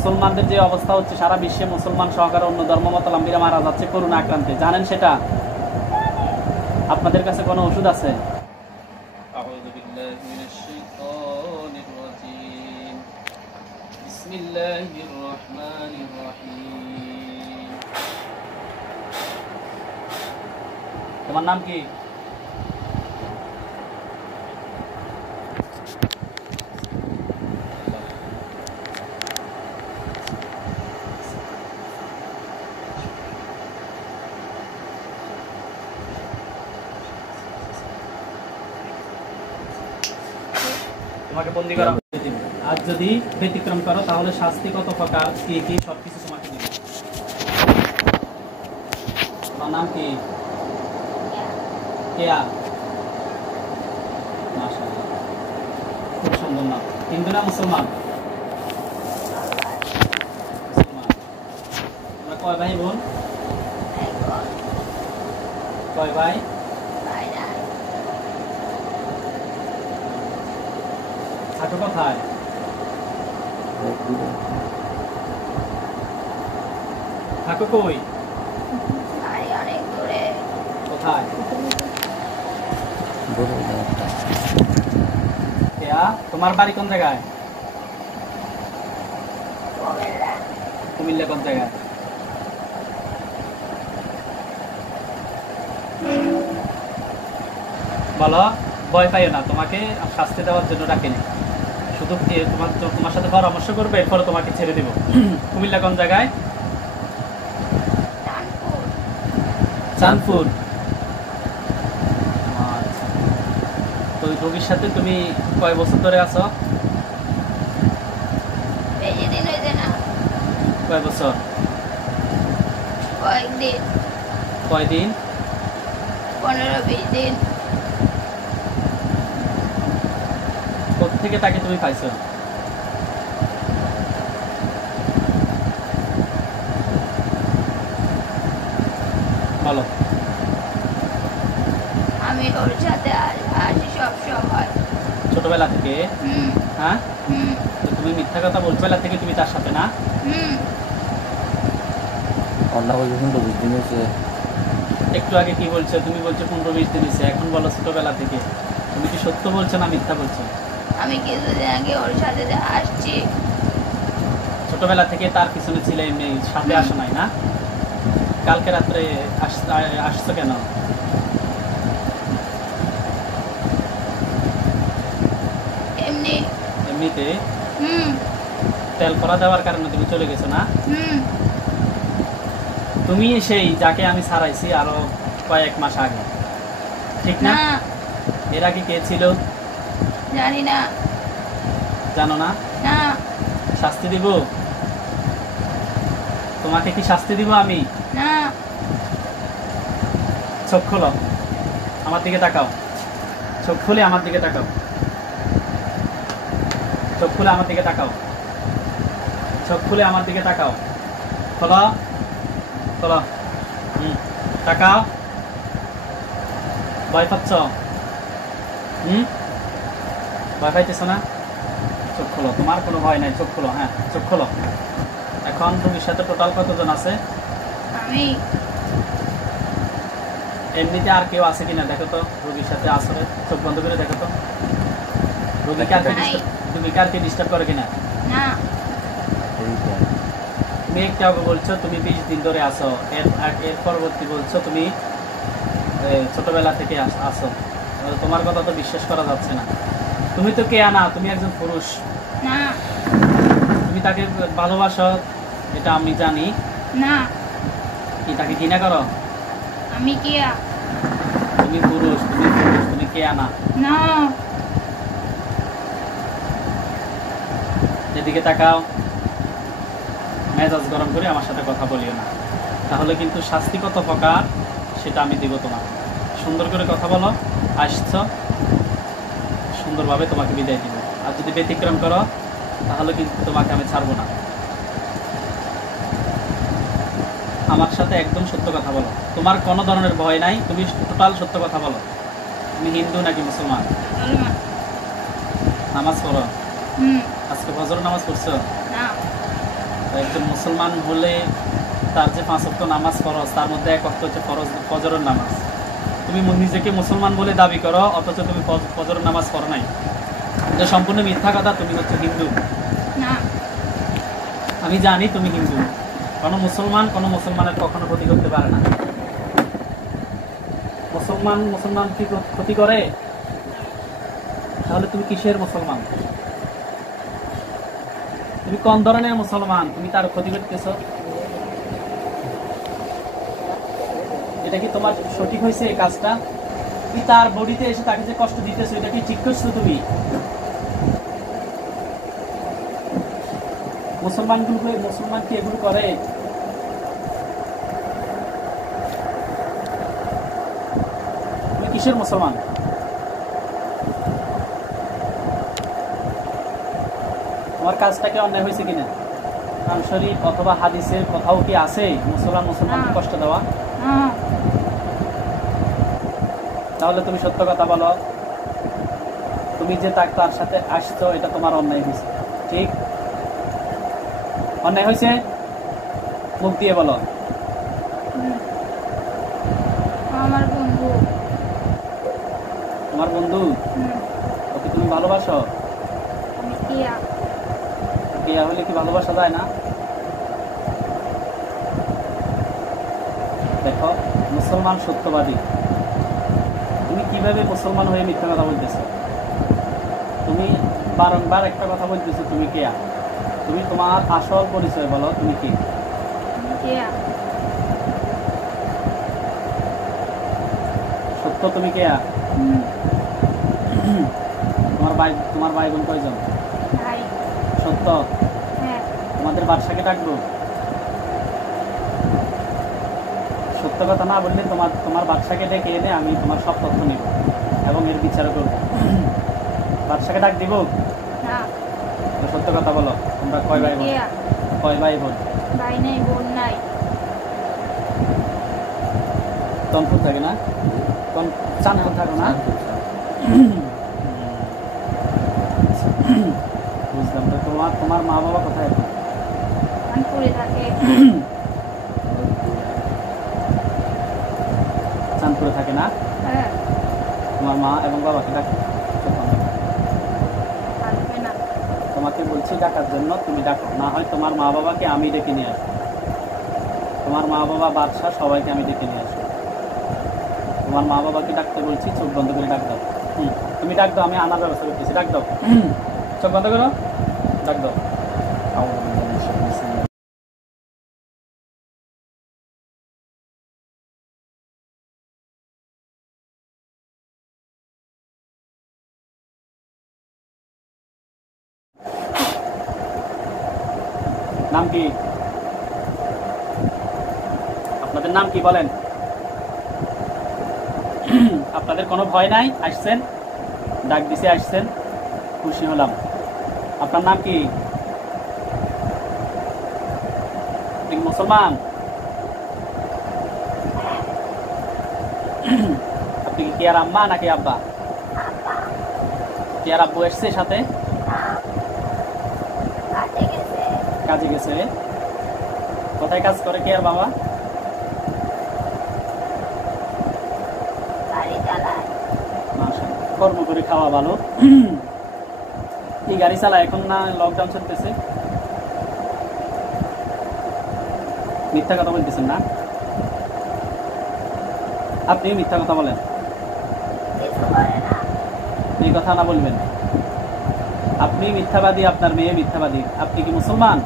মুসলমানদের যে অবস্থা হচ্ছে, সারা বিশ্বে মুসলমান সহকারে অন্য ধর্মাবলম্বীরা মারা যাচ্ছে করোনা আক্রান্তে, জানেন সেটা? আপনাদের কাছে কোনো ওষুধ আছে? আউযু বিল্লাহি মিনাশ শাইতানির রাজীম। বিসমিল্লাহির রহমানির রহিম। তোমার নাম কি? তোমাকে বন্দী করা হবে। আর যদি ব্যতিক্রম করো তাহলে শাস্তি কত প্রকার, কি কি সবকিছু তোমাকে দিবে। তোমার নাম কি? কেয়া। মাশাআল্লাহ, খুব সুন্দর নাম। হিন্দু না মুসলমান? মুসলমান। তোমরা কয় ভাই বোন? কয় ভাই? থাকো কোথায়? থাকো কই? অনেক দূরে। কোথায়? তোমার বাড়ি কোন জায়গায়? কুমিল্লা। কোন জায়গায়? বলো, ভয় পাইও না, তোমাকে শাস্তি দেওয়ার জন্য ডাকিনি, শুধু তোমার সাথে পরামর্শ করবে, এরপরে তোমাকে ছেড়ে দিব। কুমিল্লা কোন জায়গায়? চাঁদপুর। আচ্ছা, তো রোগীর সাথে তুমি কয় বছর ধরে আছো? বেশি দিন হয়েছে না। কয় বছর? কয়েকদিন। কয়দিন? 15-20 দিন। কোত্থেকে তাকে তুমি পাইছো? বলো। আমি ওর সাথে আসি সব সময়, ছোটবেলা থেকে? হ্যাঁ, তো তুমি মিথ্যা কথা বলছো, ছোটবেলা থেকে তুমি তার সাথে না? একটু আগে কি বলছো? তুমি বলছো 15-20 দিন হয়েছে, এখন বলো ছোটবেলা থেকে। তুমি কি সত্য বলছো না মিথ্যা বলছো? আমি কিছুদিন আগে ওর সাথে আসছি। ছোটবেলা থেকে তার পিছনে ছিলে, এমনি সাথে আসো নাই না? কালকে রাত্রে আসছো কেন? এমনিতে তেল করা দেওয়ার কারণে তুমি চলে গেছো না? তুমি সেই যাকে আমি ছাড়াইছি আরো কয়েক মাস আগে, ঠিক না? এর আগে কে ছিল? জানি না। জানো না? না। শাস্তি দিব তোমাকে? কি শাস্তি দিব আমি? না। চোখ খোলো, আমার দিকে তাকাও। চোখ খুলে আমার দিকে তাকাও। চোখ খুলে আমার দিকে তাকাও। চোখ খুলে আমার দিকে তাকাও। খোলো, খোলো। তাকাও। ভয় পাচ্ছ? ভয় পাইতেছ না? চোখ খোলো, তোমার কোনো ভয় নাই, চোখ খোলো। হ্যাঁ, চোখ খোলো। এখন রোগীর সাথে টোটাল কতজন আছে? আমি। এমনিতে আর কেউ আছে কিনা দেখো তো, রোগীর সাথে আসরে। চোখ বন্ধ করে দেখো তো, রোগীকে আর কি ডিস্টার্ব করে কিনা? না। তুমি একটু আগে বলছো তুমি 20 দিন ধরে আসো, এর পরবর্তী বলছো তুমি ছোটবেলা থেকে আসো। তোমার কথা তো বিশ্বাস করা যাচ্ছে না। তুমি তো কেয়া না, তুমি একজন পুরুষ। না। তুমি তাকে ভালোবাসো, এটা আমি জানি। না। কি তাকে ঘৃণা করো? আমি কেয়া। তুমি পুরুষ, তুমি কেয়া না। না। এদিকে তাকাও। মেজাজ গরম করে আমার সাথে কথা বলিও না, তাহলে কিন্তু শাস্তি কত প্রকার সেটা আমি দিব তোমার। সুন্দর করে কথা বলো, আসছ, সুন্দরভাবে তোমাকে বিদায় দিব। আর যদি ব্যতিক্রম করো তাহলে কিন্তু তোমাকে আমি ছাড়বো না। আমার সাথে একদম সত্য কথা বলো, তোমার কোনো ধরনের ভয় নাই, তুমি টোটাল সত্য কথা বলো। তুমি হিন্দু নাকি মুসলমান? নামাজ পড়ো? আজকে ফজর নামাজ পড়ছো? না। একজন মুসলমান হলে তার যে 5 ওয়াক্ত নামাজ ফরজ, তার মধ্যে 1 ওয়াক্ত হচ্ছে ফরজ ফজরের নামাজ। তুমি নিজেকে মুসলমান বলে দাবি করো, অথচ তুমি ফজরের নামাজ পড়ো নাই। এটা সম্পূর্ণ মিথ্যা কথা। তুমি হচ্ছে হিন্দু। না, আমি জানি তুমি হিন্দু। কোনো মুসলমানের কখনো ক্ষতি করতে পারে না। মুসলমান কি ক্ষতি করে? তাহলে তুমি কিসের মুসলমান? তুমি কোন ধরনের মুসলমান? তুমি তার ক্ষতি করতেছ? এটা কি তোমার সঠিক হয়েছে এই কাজটা? তুমি তার বডিতে এসে তাকে যে কষ্ট দিতেছো, এটা কি ঠিক করছো তুমি? মুসলমান কি এগুলো করে? তুমি কিসের মুসলমান? তোমার কাজটাকে অন্যায় হয়েছে কিনা? কোরআন শরীফ অথবা হাদিসের কোথাও কি আছে মুসলমানকে কষ্ট দেওয়া? তাহলে তুমি সত্য কথা বলো। তুমি যে তার সাথে আসছো, এটা তোমার অন্যায় হয়েছে, ঠিক? অন্যায় হয়েছে? মুখ দিয়ে বলো। আমার বন্ধু। তোমার বন্ধু? ওকে তুমি ভালোবাসো? আমি কিয়া। বিয়া হলে কি ভালোবাসা যায় না? দেখো, মুসলমান সত্যবাদী। তুমি কিভাবে মুসলমান হয়ে মিথ্যা কথা বলতেছো? তুমি বারংবার একটা কথা বলতেছো, তুমি কিয়া। তুমি তোমার আসল পরিচয় বলো, তুমি কি? আমি কিয়া। সত্য তুমি কিয়া? তোমার ভাই বোন কয়জন? ভাই। সত্য? হ্যাঁ। তোমাদের বাদশাকে ডাকবো? সত্য কথা না বললে তোমার বাদশাকে ডেকে এনে আমি তোমার সব তথ্য নিব এবং এর বিচার করবো। বাদশাকে ডাক দিব? না। সত্য কথা বলো, তোমরা কয় ভাই বোন? কয় ভাই বোন? ভাই নাই, বোন নাই। তনপুর থাকে না? চাঁদপুর থাকো না? বুঝলাম। তো তোমার মা বাবা কোথায় এখন? চাঁদপুরে থাকে। চাঁদপুরে থাকে না? হ্যাঁ। তোমার মা এবং বাবাকে ডাক। আসবে না। তোমাকে বলছি ডাকার জন্য, তুমি ডাকো। না হয় তোমার মা বাবাকে আমি ডেকে নিয়ে আসবো। তোমার মা বাবা, বাদশাহ, সবাইকে আমি ডেকে নিয়ে আসবো। তোমার মা বাবাকে ডাকতে বলছি, চোখ বন্ধ করে ডাক দাও। তুমি ডাক দাও, আমি আনার ব্যবস্থা করতেছি। ডাক দাও, চোখ বন্ধ করো, ডাক দাও। নাম কি? আপনাদের নাম কি বলেন? আপনাদের কোনো ভয় নাই? আসছেন, ডাক দিছে, আসছেন, খুশি হলাম। আপনার নাম কি? মুসলমান? আপনি কি কিয়ার আম্মা নাকি আব্বা? কিয়ার আব্বু এসছে সাথে? কাজে গেছে। কোথায় কাজ করে কিয়ার বাবা? কর্ম করে খাওয়া ভালো। কি গাড়ি চালায় এখন? না লকডাউন চলতেছে? মিথ্যা কথা বলতেছেন না? আপনিও মিথ্যা কথা বলেন। এই কথা না বলবেন। আপনি মিথ্যাবাদী, আপনার মেয়ে মিথ্যাবাদী। আপনি কি মুসলমান?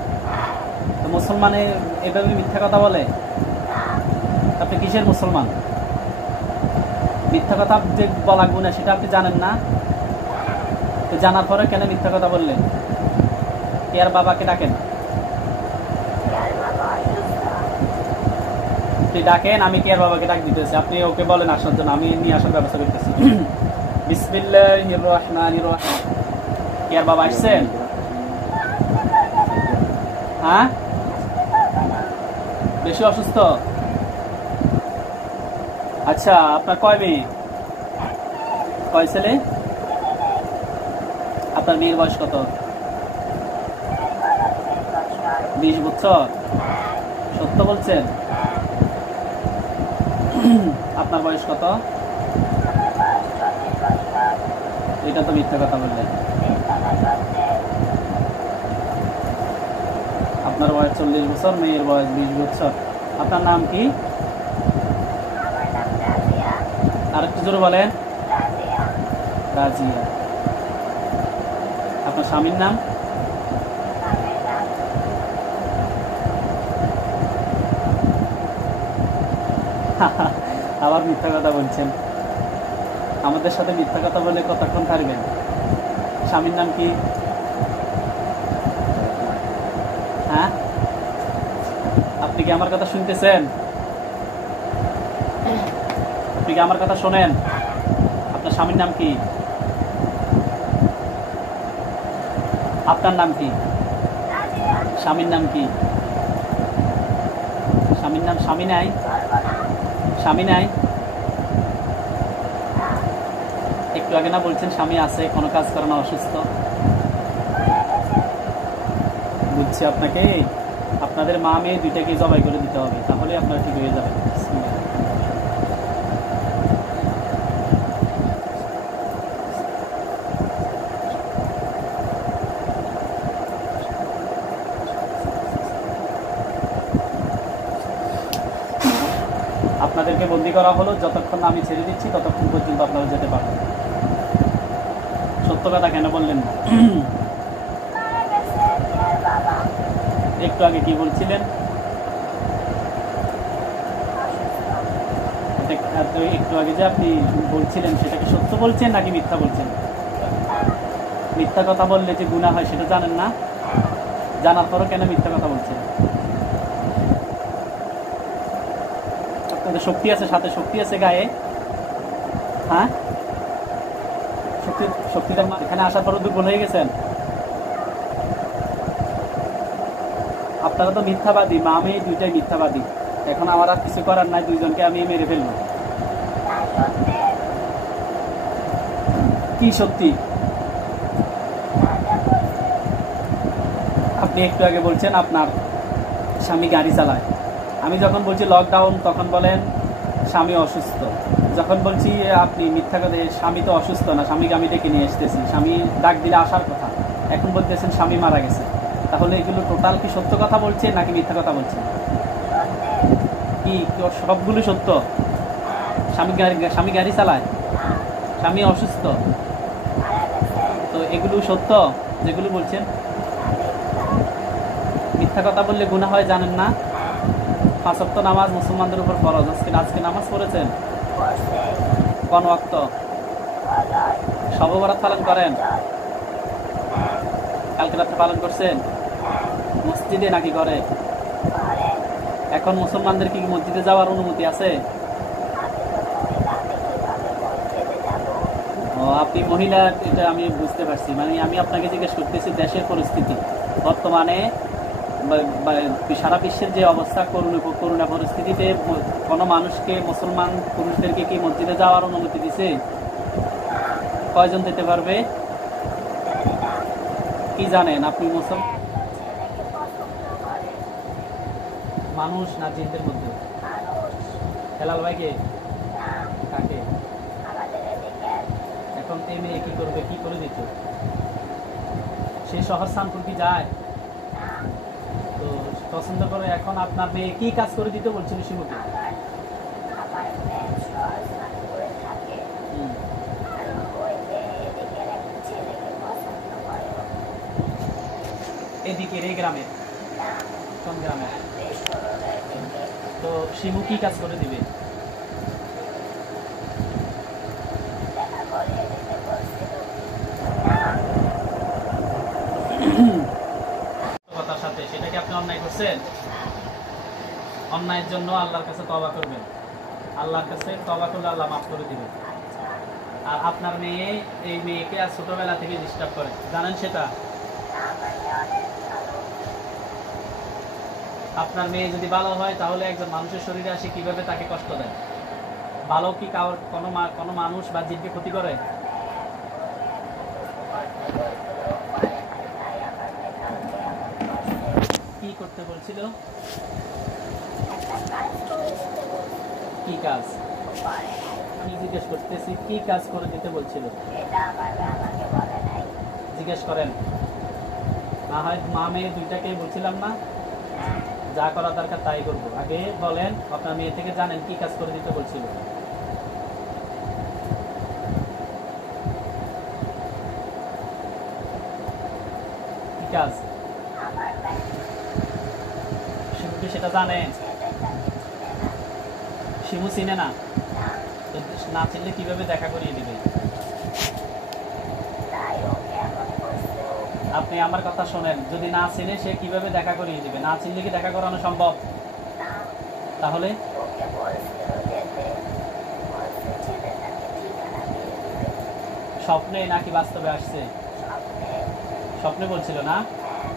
তো মুসলমানে এভাবে মিথ্যা কথা বলে? আপনি কিসের মুসলমান? মিথ্যা কথা যে বলা গুনাহ, সেটা আপনি জানেন না? তো জানার পরে কেন মিথ্যা কথা বললেন? কিয়ার বাবাকে ডাকেন। ডাকেন, আমি কিয়ার বাবাকে ডাক দিতেছি। আপনি ওকে বলেন আসার জন্য, আমি নিয়ে আসার ব্যবস্থা করতেছি। বিসমিল্লাহির রহমানির রহিম। কিয়ার বাবা আসছেন? হ্যাঁ, বেশি অসুস্থ? আচ্ছা, আপনার কয় মেয়ে, কয় ছেলে? আপনার মেয়ের বয়স কত? 20 বছর? সত্য বলছেন? আপনার বয়স কত? এটা তো মিথ্যা কথা বললেন। আপনার বয়স 40 বছর, মেয়ের বয়স 20 বছর। আপনার নাম কি? আর একটু জোরে বলেন। রাজিয়া। আপনার স্বামীর নাম? আবার মিথ্যা কথা বলছেন। আমাদের সাথে মিথ্যা কথা বলে কতক্ষণ থাকবেন? স্বামীর নাম কি? হ্যাঁ, আপনি কি আমার কথা শুনতেছেন? আপনি কি আমার কথা শোনেন? আপনার স্বামীর নাম কি? আপনার নাম কি? স্বামীর নাম কি? স্বামীর নাম স্বামী নাই? স্বামী নাই? একটু আগে না বলছেন স্বামী আছে, কোনো কাজ করে না, অসুস্থ। বুঝছি আপনাকে। আপনাদের মা মেয়ে দুইটাকে জবাই করে দিতে হবে, তাহলে আপনার ঠিক হয়ে যাবে। আপনাদেরকে বন্দি করা হলো, যতক্ষণ না আমি ছেড়ে দিচ্ছি ততক্ষণ পর্যন্ত আপনারা যেতে পারবেন। সত্য কথা কেন বললেন না? একটু আগে কি বলছিলেন? একটু আগে যে আপনি বলছিলেন সেটা কি সত্য বলছেন নাকি মিথ্যা বলছেন? মিথ্যা কথা বললে যে গুনাহ হয় সেটা জানেন না? জানার পরও কেন মিথ্যা কথা বলছেন? আপনাদের শক্তি আছে, সাথে শক্তি আছে গায়ে? হ্যাঁ, শক্তিটা এখানে আসার পরও দুর্বল হয়ে গেছেন। আপনারা তো মিথ্যাবাদী, মা মেয়ে দুইটাই মিথ্যাবাদী। এখন আমার আর কিছু করার নাই, দুইজনকে আমি মেরে ফেলবো। কি সত্যি? আপনি একটু আগে বলছেন আপনার স্বামী গাড়ি চালায়। আমি যখন বলছি লকডাউন তখন বলেন স্বামী অসুস্থ। যখন বলছি আপনি মিথ্যা কথা, স্বামী তো অসুস্থ না, স্বামীকে আমি ডেকে নিয়ে এসতেছি, স্বামী ডাক দিলে আসার কথা, এখন বলতেছেন স্বামী মারা গেছে। তাহলে এগুলো টোটাল কি সত্য কথা বলছে নাকি মিথ্যা কথা বলছে? কি সবগুলো সত্য? স্বামী গাড়ি চালায়, স্বামী অসুস্থ, তো এগুলো সত্য যেগুলো বলছেন? মিথ্যা কথা বললে গুনাহ হয় জানেন না? 5 ওয়াক্ত নামাজ মুসলমানদের উপর ফরজ। আজকে নামাজ পড়েছেন? কোন ওয়াক্ত? শবে বরাত পালন করেন? কালকে রাতে পালন করছেন? মসজিদে নাকি ঘরে? এখন মুসলমানদের কি মসজিদে যাওয়ার অনুমতি আছে? ও, আপনি মহিলা, এটা আমি বুঝতে পারছি। মানে আমি আপনাকে জিজ্ঞেস করতেছি দেশের পরিস্থিতি বর্তমানে, সারা বিশ্বের যে অবস্থা, করোনা পরিস্থিতিতে কোনো মানুষকে, মুসলমান পুরুষদেরকে কি মসজিদে যাওয়ার অনুমতি দিছে? কয়জন যেতে পারবে? কি জানেন আপনি? মানুষ না জিনদের মধ্যে? হেলাল ভাইকে? কাকে? এখন এই মেয়ে কি করবে? কি করে দিত? সেই শহর শানপুর কি যায়? তো পছন্দ করে। এখন আপনার মেয়ে কি কাজ করে দিতে বলছিল শিবুকে? এদিকে এই গ্রামে? কোন গ্রামে? তো শিবু কি কাজ করে দিবে? কথার সাথে সেটা কি আপনি অন্যায় করছেন? অন্যায়ের জন্য আল্লাহর কাছে তওবা করবেন। আল্লাহর কাছে তওবা করলে আল্লাহ মাফ করে দিবেন। আর আপনার মেয়ে, এই মেয়েকে আর ছোটবেলা থেকে ডিস্টার্ব করে, জানেন সেটা? আপনার মেয়ে যদি ভালো হয় তাহলে একজন মানুষের শরীরে আসে কিভাবে তাকে কষ্ট দেয়? ভালো কি কোনো মানুষ বা জীবকে ক্ষতি করে? কি করতে বলছিল? একটা কাজ করে দিতে বলছিল। কি কাজ? করে নাই। আমি জিজ্ঞেস করতেছি কি কাজ করে দিতে বলছিল? এটা আমাকে বলে নাই। জিজ্ঞেস করেন। না হয় মা মেয়ে দুইটাকে বলছিলাম না, হ্যাঁ, যা করা দরকার তাই করবো। আগে বলেন আপনার মেয়ে থেকে জানেন কি কাজ করে দিতে বলছিল? কি কাজ? আমার ব্যাগ শিবু কি সেটা জানে? ছেলেটাকে চিনে না। শিবু চিনে না? না, তো না চিনলে কিভাবে দেখা করিয়ে দিবে? তাই ওকে এমন করছে ও। আপনি আমার কথা শোনেন, যদি না চিনে সে কিভাবে দেখা করিয়ে দিবে? না চিনলে কি দেখা করানো সম্ভব? না, তাহলে ওকে বলছিল যেতে। বলছে ছেলেটাকে ঠিকানা দিয়ে দিবে। স্বপ্নে নাকি বাস্তবে আসছে? স্বপ্নে। স্বপ্নে বলছিল না? হ্যাঁ,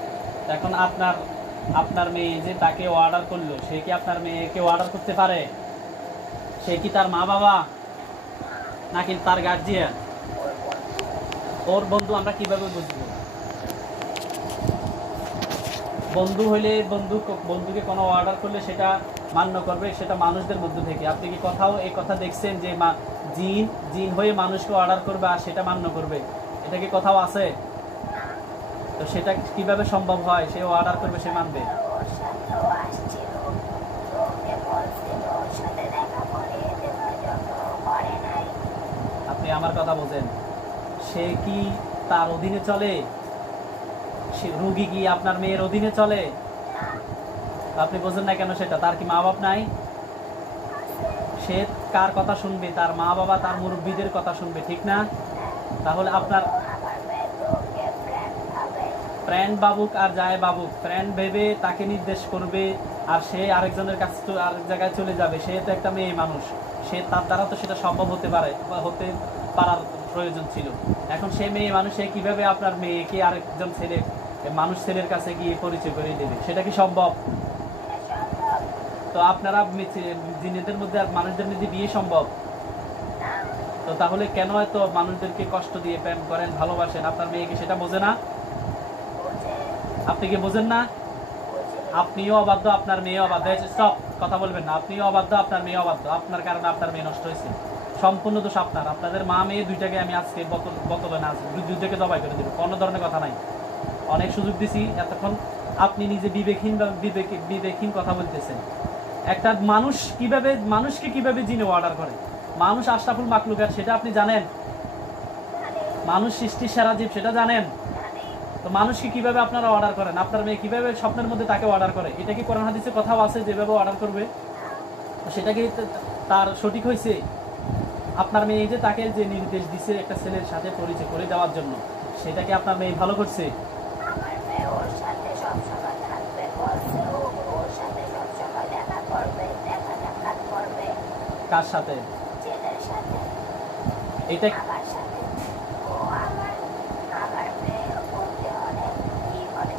তো এখন আপনার মেয়ে যে তাকে অর্ডার করলো, সে কি আপনার মেয়েকে অর্ডার করতে পারে? সে কি তার মা বাবা নাকি তার গার্জিয়ান? ওর বন্ধু। ওর বন্ধু আমরা কিভাবে বুঝবো? বন্ধু হইলে বন্ধুকে কোনো অর্ডার করলে সেটা মান্য করবে, সেটা মানুষদের মধ্যে থেকে। আপনি কি কোথাও এই কথা দেখছেন যে জিন হয়ে মানুষকে অর্ডার করবে আর সেটা মান্য করবে? এটা কি কোথাও আছে? তো সেটা কিভাবে সম্ভব হয়? সে অর্ডার করবে, সে মানবে? ওর সাথেও আসছিল। তো ওকে বলছিল ওর সাথে দেখা করিয়ে দেওয়ার জন্য, ও করে নাই। আপনি আমার কথা বোঝেন। সে কি তার অধীনে চলে? সে রুগী কি আপনার মেয়ের অধীনে চলে? না, আপনি বোঝেন না কেন সেটা? তার কি মা বাপ নাই? সে কার কথা শুনবে? তার মা বাবা, তার মুরব্বীদের কথা শুনবে, ঠিক না? তাহলে আপনার আমার মেয়ে তো ওকে ফ্রেন্ড ভাবে। ফ্রেন্ড বাবুক আর যায় বাবুক, ফ্রেন্ড ভেবে তাকে নির্দেশ করবে আর সে আরেকজনের কাছে আরেক জায়গায় চলে যাবে। সে তো একটা মেয়ে মানুষ, সে তার দ্বারা তো সেটা সম্ভব হতে পারে বা হতে পারার প্রয়োজন ছিল। এখন সে মেয়ে মানুষ, সে কিভাবে আপনার মেয়েকে আরেকজন ছেলের কাছে গিয়ে পরিচয় করে দেবে? সেটা কি সম্ভব? তো আপনারা জিনেদের মধ্যে আর মানুষদের মধ্যে বিয়ে সম্ভব? তো তাহলে কেন এত মানুষদেরকে কষ্ট দিয়ে প্রেম করেন, ভালোবাসেন? আপনার মেয়েকে সেটা বোঝে না? আপনি কি বোঝেন না? আপনিও অবাধ্য, আপনার মেয়ে অবাধ্য। স্টপ, কথা বলবেন না। আপনিও অবাধ্য, আপনার মেয়ে অবাধ্য। আপনার কারণে আপনার মেয়ে নষ্ট হয়েছে। সম্পূর্ণ দোষ আপনার। আপনাদের মা মেয়ে দুইটাকে আমি আজকে বোতলে না দুইটাকে জবাই করে দেবো, কোনো ধরনের কথা নাই। অনেক সুযোগ দিছি এতক্ষণ, আপনি নিজে বিবেকহীন কথা বলতেছেন। একটা মানুষকে কিভাবে জিনে অর্ডার করে? মানুষ আশরাফুল মাখলুকাত, সেটা আপনি জানেন? মানুষ সৃষ্টির সেরা জীব, সেটা জানেন? তো মানুষকে কিভাবে আপনারা অর্ডার করেন? আপনার মেয়ে কিভাবে স্বপ্নের মধ্যে তাকে অর্ডার করে? এটা কি কোরআন হাদিসে কোথাও আছে যেভাবে অর্ডার করবে? তো সেটা কি তার সঠিক হয়েছে? আপনার মেয়ে যে তাকে যে নির্দেশ দিছে একটা ছেলের সাথে পরিচয় করে দেওয়ার জন্য, সেটা কি আপনার মেয়ে ভালো করছে? আমার মেয়ে ওর সাথে সবসময় থাকবে বলছে। ওর সাথে সবসময় দেখা করবে, দেখা সাক্ষাৎ করবে। কার সাথে? ছেলের সাথে, এটা আমার সাথে। ও আমার মেয়ে ওকে অনেক কি করে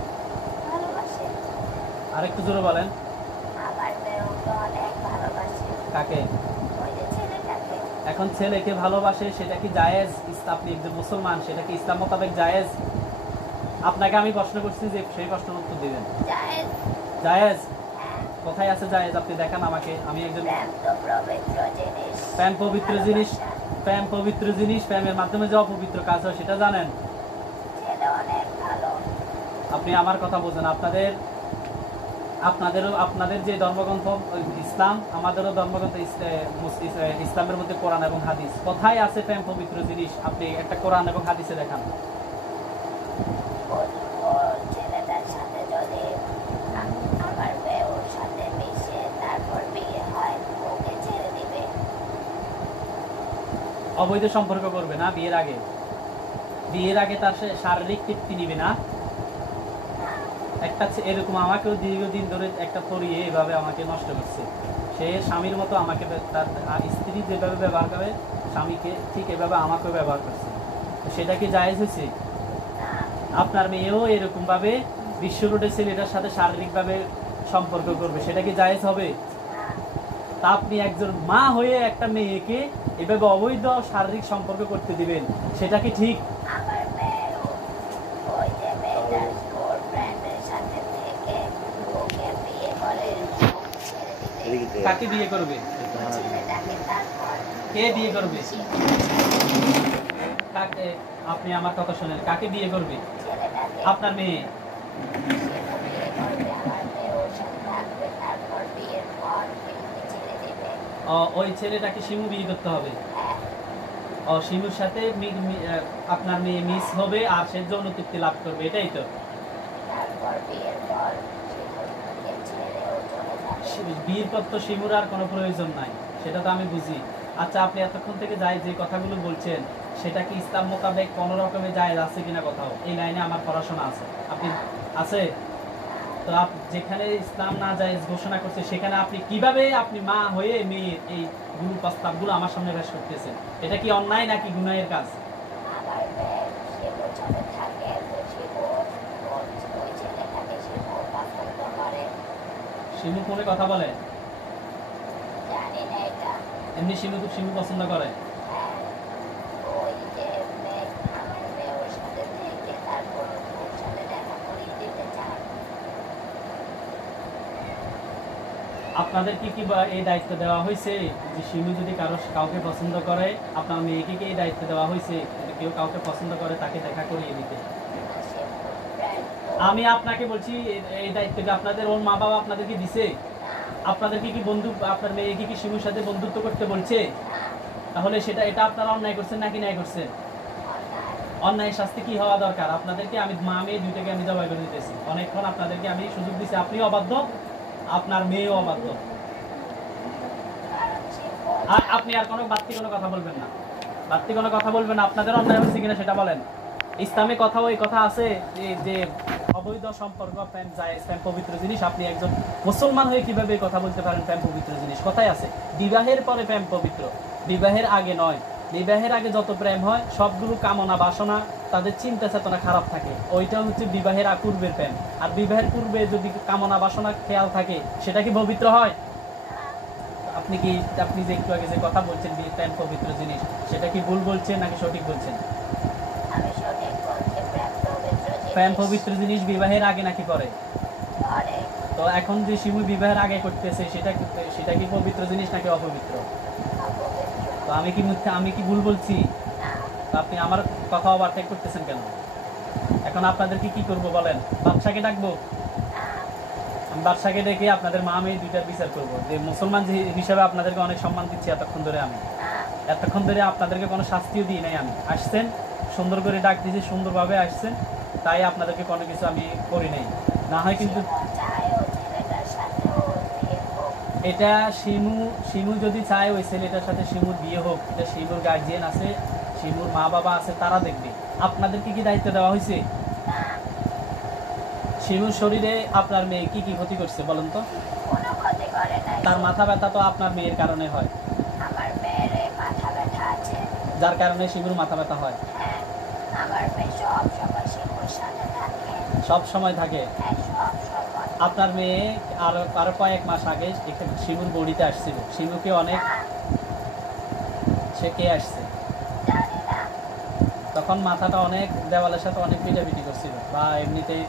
ভালোবাসে। আরেকটু জোরে বলেন। আমার মেয়ে ওকে অনেক ভালোবাসে। কাকে? ওই যে ছেলেটাকে। এখন ছেলেকে ভালোবাসে, সেটা কি জায়েজ? আপনি একজন মুসলমান, সেটা কি ইসলাম মোতাবেক জায়েজ? আপনাকে আমি প্রশ্ন করছি, যে সেই প্রশ্নের উত্তর দিবেন। জায়েজ। জায়েজ? হ্যাঁ, কোথায় আছে জায়েজ? আপনি দেখান আমাকে। আমি একজন প্রেম তো পবিত্র জিনিস। প্রেম পবিত্র জিনিস। ভালোবাসা। প্রেম পবিত্র জিনিস, প্রেমের মাধ্যমে যে অপবিত্র কাজ হয় সেটা জানেন? ছেলে অনেক ভালো। আপনি আমার কথা বোঝেন। আপনাদের যে ধর্মগ্রন্থ ইসলাম, আমাদেরও ধর্মগ্রন্থ ইসলামের মধ্যে কোরআন এবং হাদিস। কোথায় আছে প্রেম পবিত্র জিনিস? আপনি একটা কোরআন এবং হাদিসে দেখান। ছেলেটার সাথে যদি আমার মেয়ে ওর সাথে মিশে তারপর বিয়ে হয়, ওকে ছেড়ে দিবে। অবৈধ সম্পর্ক করবে না বিয়ের আগে? বিয়ের আগে তার শারীরিক তৃপ্তি নিবে না? একটা এরকম আমাকেও দীর্ঘদিন ধরে একটা পরিয়ে এভাবে আমাকে নষ্ট করছে। সে স্বামীর মতো আমাকে, তার স্ত্রী যেভাবে ব্যবহার করে স্বামীকে, ঠিক এভাবে আমাকেও ব্যবহার করছে। তো সেটা কি জায়েজ হয়েছে? আপনার মেয়েও এরকম ভাবে বিশ্ব রোডের ছেলেটার সাথে শারীরিকভাবে সম্পর্ক করবে, সেটা কি জায়েজ হবে? তা আপনি একজন মা হয়ে একটা মেয়েকে এভাবে অবৈধ শারীরিক সম্পর্ক করতে দিবেন, সেটা কি ঠিক? আমার মেয়ে ওই যে মেয়েটার ওর ফ্রেন্ডের সাথে থেকে ওকে তারপরে ছেড়ে দিবে কাকে বিয়ে করবে? ছেলেটাকে, তারপর কে বিয়ে করবে? কাকে? আপনি আমার কথা শোনেন, কাকে বিয়ে করবে? ছেলেটাকে আপনার মেয়ে। সে তো বিয়ে করবে, আমার মেয়ে ওর সাথে থাকবে, তারপর বিয়ের পর মেয়েকে ছেড়ে দিবে। ওই ছেলেটাকে শিমু বিয়ে করতে হবে। হ্যাঁ, শিমুর সাথে আপনার মেয়ে মিস হবে আর সে যৌন তৃপ্তি লাভ করবে, এটাই তো? তারপর বিয়ের পর শিমুকে ছেড়েও চলে যাবে। বিয়ের পর তো শিমুর আর কোনো প্রয়োজন নাই, সেটা তো আমি বুঝি। আচ্ছা, আপনি এতক্ষণ থেকে যে কথাগুলো বলছেন সেটা কি ইসলাম মোতাবেক কোনো রকমের জায়েজ আছে কিনা কোথাও? এই লাইনে আমার পড়াশোনা আছে। আপনি আছে তো যেখানে ইসলাম না জায়েজ ঘোষণা করছে সেখানে আপনি কিভাবে আপনি মা হয়ে মেয়ের এই গুরু প্রস্তাবগুলো আমার সামনে পেশ করতেছেন? এটা কি অন্যায় নাকি গুনাহের কাজ? আমার মেয়ে শিমুর সাথে থাকে, তো শিমু ওই ছেলেটাকে শিমু পছন্দ করে। শিমু ফোনে কথা বলে? জানি না এটা। এমনি শিমু পছন্দ করে? হ্যাঁ, ওই যে মেয়ে, আমার মেয়ে ওর সাথে থেকে তারপর ওর সাথে দেখা করিয়ে দিতে চায়। আপনাদের কি এই দায়িত্ব দেওয়া হয়েছে যে শিমু যদি কাউকে পছন্দ করে, আপনার মেয়েকে কি এই দায়িত্ব দেওয়া হয়েছে যদি কেউ কাউকে পছন্দ করে তাকে দেখা করিয়ে দিতে? শিমুর friend আমি আপনাকে বলছি এই দায়িত্বটা আপনাদের ওর মা বাবা আপনাদেরকে দিছে? আপনাদেরকে কি আপনার মেয়েকে কি শিমুর সাথে বন্ধুত্ব করতে বলছে? তাহলে এটা আপনারা অন্যায় করছেন নাকি ন্যায় করছেন? অন্যায় শাস্তি কি হওয়া দরকার? আপনাদেরকে আমি মা মেয়ে দুইটাকে আমি জবাই করে দিতেছি। অনেকক্ষণ আপনাদেরকে আমি সুযোগ দিচ্ছি, আপনিও অবাধ্য, আপনার মেয়েও অবাধ্য। কারণ শিমু আর আপনি আর বাড়তি কোনো কথা বলবেন না, বাড়তি কোনো কথা বলবেন না। আপনাদের অন্যায় হচ্ছে কিনা সেটা বলেন। ইসলামে ওই কথা আছে যে অবৈধ সম্পর্ক প্রেম জায়েজ, প্রেম পবিত্র জিনিস। আপনি একজন মুসলমান হয়ে কিভাবে এই কথা বলতে পারেন প্রেম পবিত্র জিনিস? কথাই আছে বিবাহের পরে প্রেম পবিত্র, বিবাহের আগে নয়। বিবাহের আগে যত প্রেম হয় সবগুলো কামনা বাসনা, তাদের চিন্তা চেতনা খারাপ থাকে, ওইটা হচ্ছে বিবাহের পূর্বের প্রেম। আর বিবাহের পূর্বে যদি কামনা বাসনা খেয়াল থাকে সেটা কি পবিত্র হয়? আপনি যে একটু আগে যে কথা বলছেন প্রেম পবিত্র জিনিস, সেটা কি ভুল বলছেন নাকি সঠিক বলছেন? আমি সঠিক বলছি, প্রেম পবিত্র জিনিস বিবাহের আগে নাকি পরে? পরে তো এখন যে শিমু বিবাহের আগে করতেছে সেটা কি পবিত্র জিনিস নাকি অপবিত্র? অপবিত্র। তো আমি কি ভুল বলছি? তো আপনি আমার কথা ওভারটেক করতেছেন কেন? এখন আপনাদেরকে কি করব বলেন? বাদশাকে ডাকবো? আমি বাদশাকে ডেকে আপনাদের মা মেয়ে দুইটার বিচার করবো। যে মুসলমান হিসাবে আপনাদেরকে অনেক সম্মান দিচ্ছি এতক্ষণ ধরে, আপনাদেরকে কোনো শাস্তিও দিই নাই। আমি আসছেন, সুন্দর করে ডাক দিয়েছি, সুন্দরভাবে আসছেন, তাই আপনাদেরকে কোনো কিছু আমি করি নাই। না হয় কিন্তু এটা শিমু যদি চায় ওই ছেলেটার সাথে শিমুর বিয়ে হোক, এটা শিমুর গার্জিয়ান আছে, শিমুর মা বাবা আছে, তারা দেখবে। আপনাদেরকে কি দায়িত্ব দেওয়া হয়েছে? শিমুর শরীরে আপনার মেয়ে কি ক্ষতি করছে বলেন তো? কোনো ক্ষতি করে নাই। তার মাথা ব্যথা তো আপনার মেয়ের কারণে হয়। আমার মেয়ের মাথা ব্যথা আছে, যার কারণে শিমুর মাথা ব্যথা হয়। হ্যাঁ, আমার মেয়ে সব সময় শিমুর সাথে থাকে। সব সময় থাকে? হ্যাঁ, সব সময়। আপনার মেয়ে আরো কয়েক মাস আগে শিমুর বড়িতে আসছিল, শিমুকে অনেক সে কে আসছে জানি না, তখন মাথাটা অনেক দেওয়ালের সাথে অনেক পিটাপিটি করছিল বা এমনিতেই?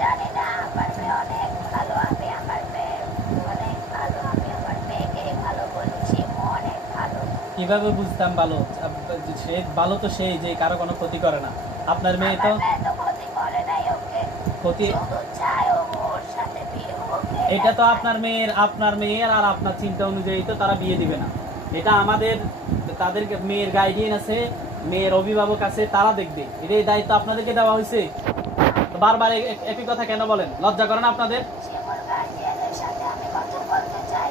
জানি না। আমার মেয়ে অনেক ভালো, আমি আমার মেয়ে অনেক ভালো, আমি আমার মেয়েকে ভালো বলি, শিমু অনেক ভালো। কিভাবে বুঝতাম ভালো? সে ভালো তো সেই যে কারো কোনো ক্ষতি করে না। আপনার মেয়ে তো আমার মেয়ে তো ক্ষতি করে নাই ওকে, ক্ষতি, শুধু চায় ও ওর সাথে বিয়ে হোক। এটা তো আপনার মেয়ের আর আপনার চিন্তা অনুযায়ী তো তারা বিয়ে দিবে না। এটা তাদের মেয়ের গার্ডিয়ান আছে, মেয়ের অভিভাবক আছে, তারা দেখবে। এই দায়িত্ব আপনাদেরকে দেওয়া হয়েছে। বারবার একই কথা কেন বলেন? লজ্জা করে না আপনাদের? শিমুর গার্জিয়ানের সাথে আমি কথা বলতে চাই।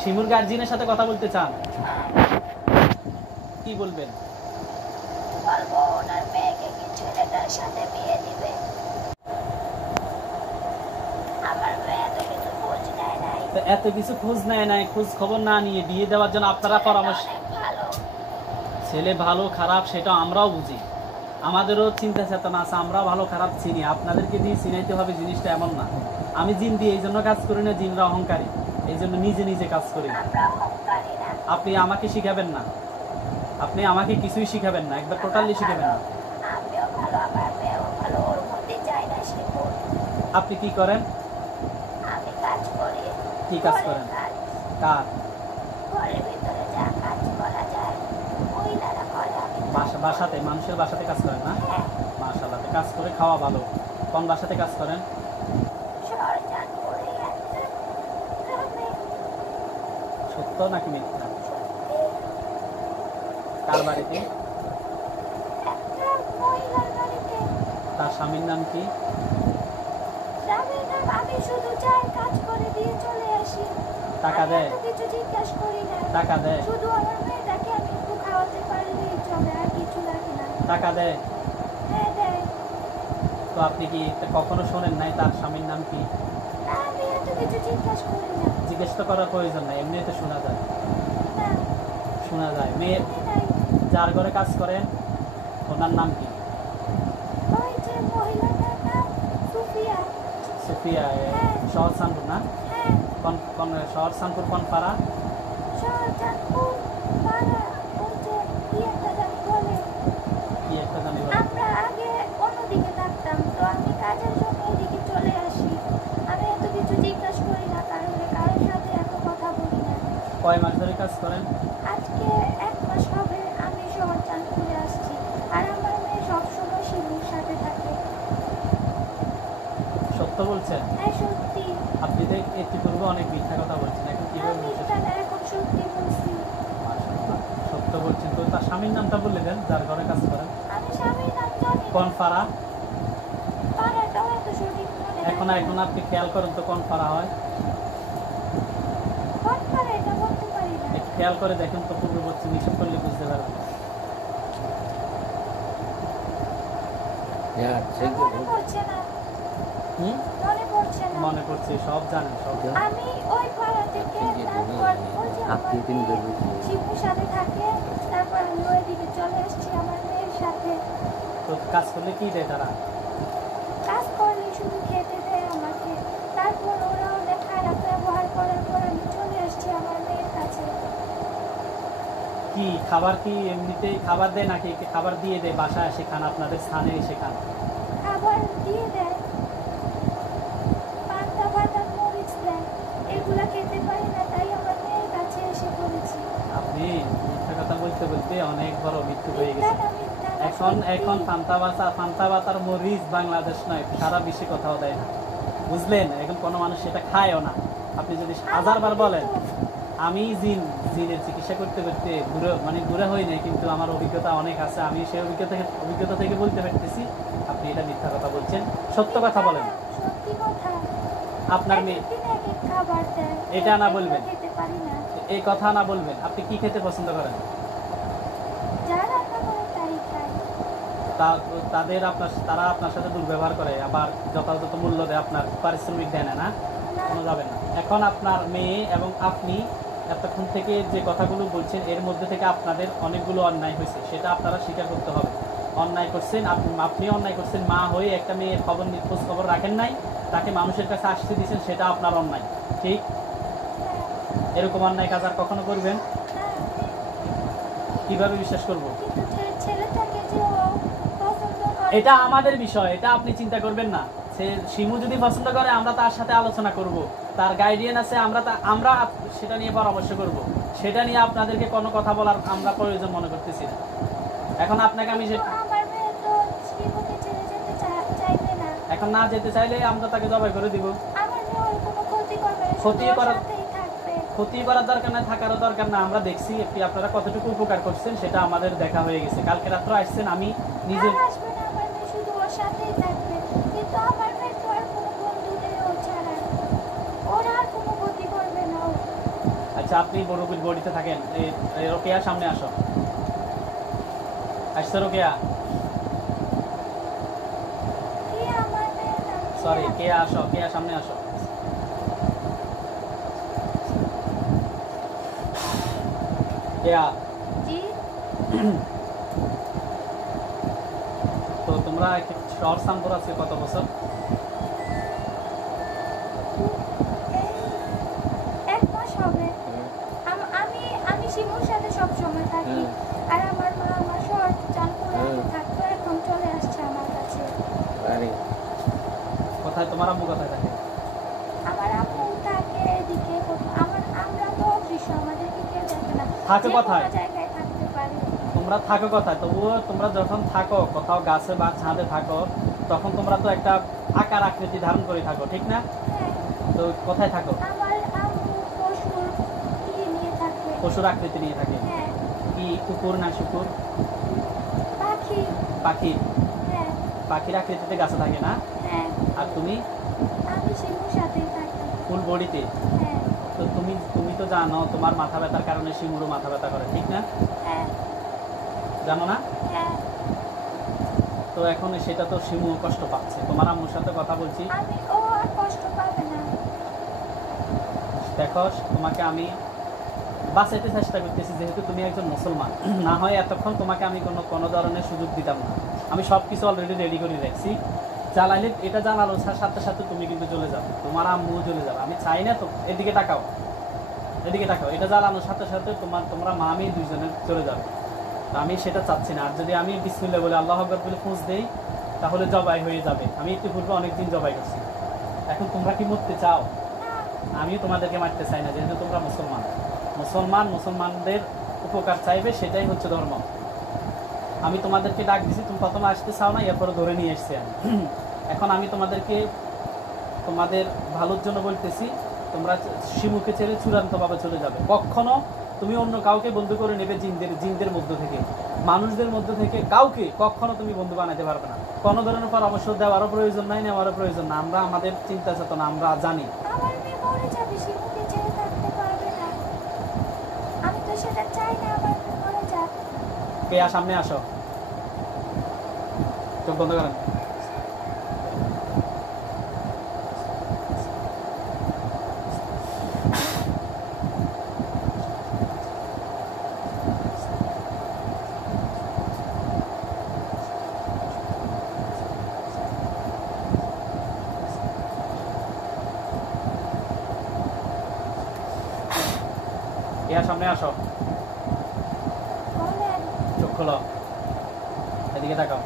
শিমুর গার্জিয়ানের সাথে কথা বলতে চান? কি বলবেন? বলবো ওনার মেয়েকে কি ছেলেটার সাথে বিয়ে দিবে। আমার মেয়ে তো কিছু খোঁজ নেয় নাই। তো এত কিছু খোঁজ নেয় নাই, খোঁজ খবর না নিয়ে বিয়ে দেওয়ার জন্য আপনারা পরামর্শ? অনেক ভালো। ছেলে ভালো খারাপ সেটা আমরাও বুঝি, আমাদেরও চিন্তা চেতনা আছে, আমরাও ভালো খারাপ চিনি। আপনাদেরকে দিয়ে চিনাইতে হবে জিনিসটা এমন না। আমি জিন দিয়ে এই জন্য কাজ করি না, জিনরা অহংকারী, এই জন্য নিজে কাজ করি। আমরা অহংকারী না। আপনি আমাকে শিখাবেন না, আপনি আমাকে কিছুই শিখাবেন না, একবার টোটালি শিখাবেন না। আমিও ভালো, আমার মেয়েও ভালো, ওর মধ্যে চাই না শিমুর। আপনি কি করেন? কি কাজ ঘরের করেন? কাজ, কার? ঘরের ভিতরে যা কাজ করা যায় মহিলারা করে, আমি তা বাসাতে, মানুষের বাসাতে কাজ করেন না? হ্যাঁ, মাশাআল্লাহ, কাজ করে খাওয়া ভালো। কোন বাসাতে কাজ করেন? শহরজানপুরে একটা গ্রামে। সত্য নাকি মিথ্যা? সত্যি, কার বাড়িতে? একটা মহিলার বাড়িতে। তার স্বামীর নাম কি? স্বামীর নাম, আমি শুধু যাই কাজ করে দিয়ে চলে আসি। টাকা আমি দেয়? এত কিছু জিজ্ঞাসা করি না। টাকা দেয়? শুধু আমার মেয়েটাকে আমি একটু খাওয়াতে পারলেই চলে, আর কিছু লাগে না। টাকা দেয়? হ্যাঁ দেয়। তো আপনি কি কখনো শোনেন নাই তার স্বামীর নাম কি? না, আমি এত কিছু জিজ্ঞাসা করি না। জিজ্ঞেস তো করার প্রয়োজন নাই, এমনি তো শোনা যায়। না, শোনা যায়। মেয়ে শুনি নাই। যার ঘরে কাজ করেন ওনার নাম কি? ওই যে মহিলাটার নাম সুফিয়া। সুফিয়া। হ্যাঁ। শহর সানপুর না? হ্যাঁ, কোন শহর সানপুর কোন পাড়া? শহরজানপুর পাড়া। ওই যে কি একটা জানি বলে। কি একটা জানি বলে। আমরা আগে অন্যদিকে থাকতাম, তো আমি কাজের জন্য এদিকে চলে আসি। আমি এত কিছু জিজ্ঞাসা করি না, কারণ কারোর সাথে এত কথা বলি না। কয় মাস ধরে কাজ করেন? আজকে 1 মাস হবে আমি শহরজানপুরে আসছি, আর আমার মেয়ে সবসময় শিবুর সাথে থাকে। সত্য বলছেন? হ্যাঁ, সত্যি। আপনি তো একটু পূর্বে অনেক মিথ্যা কথা বলছেন, এখন কিভাবে আমি বিশ্বাস তাহলে এখন সত্যি বলছি। মাশাআল্লাহ, সত্য বলছেন। তো তার স্বামীর নামটা বলে দেন যার ঘরে কাজ করেন। আমি স্বামীর নাম জানি না। কোন পাড়া? পাড়াটাও এত সঠিক মনে এখন থাকে এখন না। আপনি খেয়াল করেন তো কোন পাড়া হয়। কোন পাড়া এটা বলতে পারি না। একটু খেয়াল করে দেখেন তো, পূর্ব পশ্চিম হিসাব করলে বুঝতে পারবেন। মনে পড়ছে না, হুম? মনে পড়ছে না। মনে পড়ছে, সব জানেন, সব জানেন। আমি ওই পাড়া থেকে, তারপর ওই যে আমার মেয়ে শিবুর সাথে থাকে, তারপর আমি ওইদিকে চলে আসছি আমার মেয়ের সাথে। তো কাজ করলে কি দেয় তারা? কাজ করলে শুধু খেতে দেয় আমাকে। তারপর ওরা অনেক খারাপ ব্যবহার করার পর আমি চলে আসছি আমার মেয়ের কাছে। কি খাবার, কি এমনিতেই খাবার দেয় নাকি খাবার দিয়ে দেয়? বাসায় এসে খান, আপনাদের স্থানে এসে খান? খাবার দিয়ে দেয়, পান্তা ভাত আর মরিচ দেয়। এগুলা খেতে পারি না, তাই আমার মেয়ের কাছে এসে পড়েছি। আপনি মিথ্যা কথা বলতে বলতে অনেক বড় মৃত্যু হয়ে মিথ্যা গেছে। না, মিথ্যা না, এখন সত্যি। এখন পান্তা ভাত আর মরিচ বাংলাদেশ নয়, সারা বিশ্বে কোথাও দেয় না, বুঝলেন? এখন কোনো মানুষ সেটা খায়ও না। আপনি যদি হাজারবার বলেন, আমি জিনের চিকিৎসা করতে করতে বুড়া হই নাই, কিন্তু আমার অভিজ্ঞতা অনেক আছে। আমি সেই অভিজ্ঞতা থেকে বলতে পারতেছি আপনি এটা মিথ্যা কথা বলছেন। সত্য কথা বলেন। সত্যি কথা। আপনার মেয়ে একদিন এক এক খাবার দেয়, এটা না এগুলো বলবেন। খেতে পারি না। এই কথা না বলবেন। আপনি কি খেতে পছন্দ করেন? যা রান্না করে তাই খাই। তারা আপনার সাথে দুর্ব্যবহার করে, আবার যথাযথ মূল্য দেয়, আপনার পারিশ্রমিক দেয় না? না, না, কোনো যাবে না। এখন আপনার মেয়ে এবং আপনি এতক্ষণ থেকে যে কথাগুলো বলছেন, এর মধ্যে থেকে আপনাদের অনেকগুলো অন্যায় হয়েছে, সেটা আপনারা স্বীকার করতে হবে। অন্যায় করছেন, আপনি অন্যায় করছেন। মা হয়ে একটা মেয়ের খোঁজ খবর রাখেন নাই, তাকে মানুষের কাছে আসতে দিয়েছেন, সেটা আপনার অন্যায়। ঠিক? এরকম অন্যায় কাজ আর কখনো করবেন? না। কিভাবে বিশ্বাস করব? কিন্তু ছেলেটাকে যে ও পছন্দ করে, এটা আমাদের বিষয়, এটা আপনি চিন্তা করবেন না। সে শিমু যদি পছন্দ করে, আমরা তার সাথে আলোচনা করব, তার গাইডিয়ান আছে, আমরা সেটা নিয়ে পরামর্শ করব। সেটা নিয়ে আপনাদেরকে কোনো কথা বলার আমরা প্রয়োজন মনে করতেছি না। এখন আপনাকে আমি কিন্তু আমার মেয়ে তো শিবুকে ছেড়ে যেতে চাইবে না। এখন না যেতে চাইলে আমরা তাকে জবাই করে দিব। আমার মেয়ে ওর কোনো ক্ষতি করবে না, ক্ষতি শুধু ওর করার- সাথেই থাকবে। ক্ষতি করার দরকার নাই, থাকারও দরকার না। আমরা দেখছি আপনারা কতটুকু উপকার করছেন, সেটা আমাদের দেখা হয়ে গেছে। কালকে রাত্রে আসছেন, আমি নিজে আর আসবে না, আমার মেয়ে শুধু ওর সাথেই থাকবে। কিন্তু আমার মেয়ে তো আর কোনো বন্ধু নেই ওর ছাড়া। ওরা আর কোনো ক্ষতি করবে না ও। আচ্ছা, আপনি বড়িতে থাকেন। রোকেয়া, সামনে আসো। আসছো রোকেয়া? কি আমার মেয়ের নাম কি? সরি, কেয়া আসো, কেয়া সামনে আসো। কেয়া, জি, তো তোমরা শহর সানপুর আজকে কত বছর? এই 1 মাস হবে। আমি শিমুর সাথে সব সময় থাকি, আর আমার মা আমার শহরজানপুরে আগে থাকতো, এখন চলে আসছে আমার কাছে। কোথায় তোমার আম্মু কোথায় থাকে? আমার আম্মু থাকে এদিকে থাকো যে কোথায়? কোনো জায়গায় থাকতে পারি। তোমরা থাকো কোথায়? তবুও তোমরা যখন থাকো কোথাও গাছে বা ছাদে থাকো, তখন তোমরা তো একটা আকার আকৃতি ধারণ করে থাকো, ঠিক না? হ্যাঁ, তো কোথায় থাকো? আমার আম্মু পশুর নিয়ে থাকে। পশুর আকৃতি নিয়ে থাকে। হ্যাঁ, কি কুকুর না শুকুর? পাখি। পাখি। হ্যাঁ, পাখির আকৃতিতে গাছে থাকে না? হ্যাঁ, আর তুমি আমি শিমুর সাথেই থাকি। ফুল বডিতে। হ্যাঁ, তো তুমি তুমি তো জানো তোমার মাথা ব্যথার কারণে শিমুরও মাথা ব্যথা করে, ঠিক না? হ্যাঁ, জানো না? হ্যাঁ, তো এখন সেটা তো শিমু কষ্ট পাচ্ছে। তোমার আম্মুর সাথে কথা বলছি, ও আর কষ্ট পাবে না। দেখো তোমাকে আমি বাঁচাইতে চেষ্টা করতেছি, যেহেতু তুমি একজন মুসলমান। না হয় এতক্ষণ তোমাকে আমি কোনো ধরনের সুযোগ দিতাম না। আমি সব কিছু অলরেডি রেডি করে রাখছি। জ্বালাইলে এটা জানালো সাথে সাথে তুমি কিন্তু চলে যাবে, তোমার আম্মু চলে যাবে। আমি চাই না তো। এদিকে তাকাও, এদিকে তাকাও। এটা জ্বালানোর সাথে সাথে তোমরা মা আমি দুইজনে চলে যাবে। তো আমি সেটা চাচ্ছি না। আর যদি আমি বিসমিল্লাহ বলে আল্লাহু আকবার বলে ফুঁস দেই, তাহলে জবাই হয়ে যাবে। আমি একটু পূর্বে অনেকদিন জবাই করছি। এখন তোমরা কি মরতে চাও? আমিও তোমাদেরকে মারতে চাই না, যেহেতু তোমরা মুসলমানদের উপকার চাইবে, সেটাই হচ্ছে ধর্ম। আমি তোমাদেরকে ডাক দিছি, তুমি প্রথমে আসতে চাও না, এরপরে ধরে নিয়ে এসছি আমি। এখন আমি তোমাদেরকে তোমাদের ভালোর জন্য বলতেছি, তোমরা শিমুকে ছেড়ে চূড়ান্তভাবে চলে যাবে। কখনো তুমি অন্য কাউকে বন্ধু করে নেবে জিনদের মধ্য থেকে, মানুষদের মধ্য থেকে কাউকে কখনো তুমি বন্ধু বানাতে পারবে না। কোনো ধরনের পরামর্শ দেওয়ারও প্রয়োজন নাই, নেওয়ারও প্রয়োজন না। আমরা আমাদের চিন্তা চেতনা আমরা জানি। আমার মেয়ে মরে যাবে, শিমুকে ছেড়ে থাকতে পারবে না। আমি তো সেটা চাই না আমার মেয়ে মরে যাক। পেয়া সামনে আসো, চোখ বন্ধ করেন। পেয়া সামনে আসো, বলেন। চোখ খোলো, এদিকে তাকাও।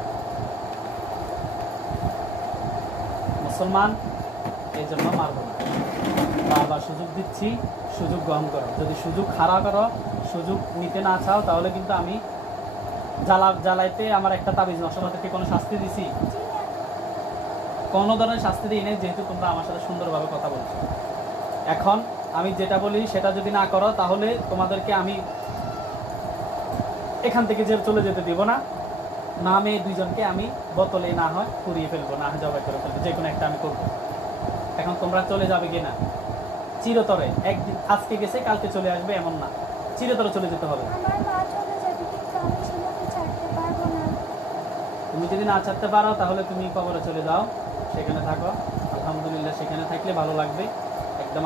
মুসলমান এই জন্য মারব না। বারবার সুযোগ দিচ্ছি, সুযোগ গ্রহণ করো। যদি সুযোগ খারাপ করো, সুযোগ নিতে না চাও, তাহলে কিন্তু আমি জ্বালাইতে আমার একটা তাবিজ নষ্ট করতে কোনো শাস্তি দিছি? জি না। কোনো ধরনের শাস্তি দিই নেই, যেহেতু তোমরা আমার সাথে সুন্দরভাবে কথা বলছো। এখন আমি যেটা বলি সেটা যদি না করো, তাহলে তোমাদেরকে আমি এখান থেকে চলে যেতে দিব না। না মেয়ে দুইজনকে আমি বোতলে না হয় পুড়িয়ে ফেলবো, না হয় জবাই করে ফেলবো, যে কোনো একটা আমি করবো। এখন তোমরা চলে যাবে কিনা? চিরতরে একদিন, আজকে গেছে কালকে চলে আসবে এমন না, চিরতরে চলে যেতে হবে। আমার মা চলে যাবে, কিন্তু আমি শিমুকে ছাড়তে পারবো না। তুমি যদি না ছাড়তে পারো, তাহলে তুমি কবরে চলে যাও, সেখানে থাকো। আলহামদুলিল্লাহ, সেখানে থাকলে ভালো লাগবে একদম।